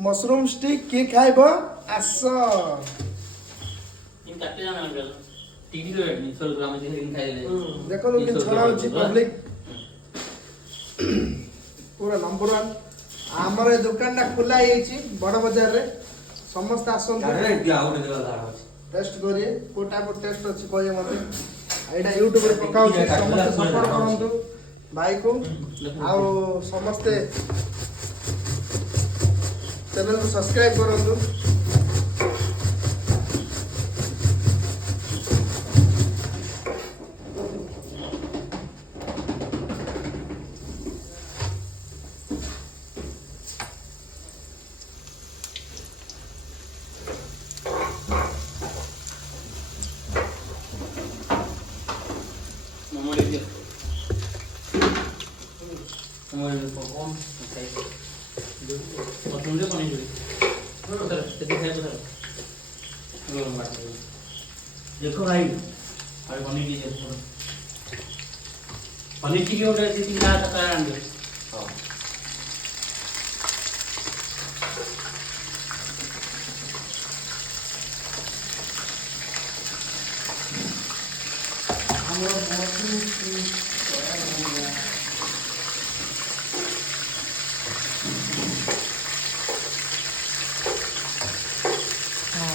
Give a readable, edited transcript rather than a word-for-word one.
mushroom stick के खाइब आस देखो कि छड़ा होची पब्लिक पूरा नंबर 1 हमर दुकान टा खुला हेची बड़ बाजार रे समस्त आसन टेस्ट करिए कोटा को टेस्ट अछि कहिए मते एटा YouTube रे पकाउ छै समस्त सपोर्ट करंतु भाई को आउ समस्त चैनल को सब्सक्राइब करंतु देखो भाई अरे पनीर लीजिए पनीर की क्यों रहती थी ना तक आंदे हम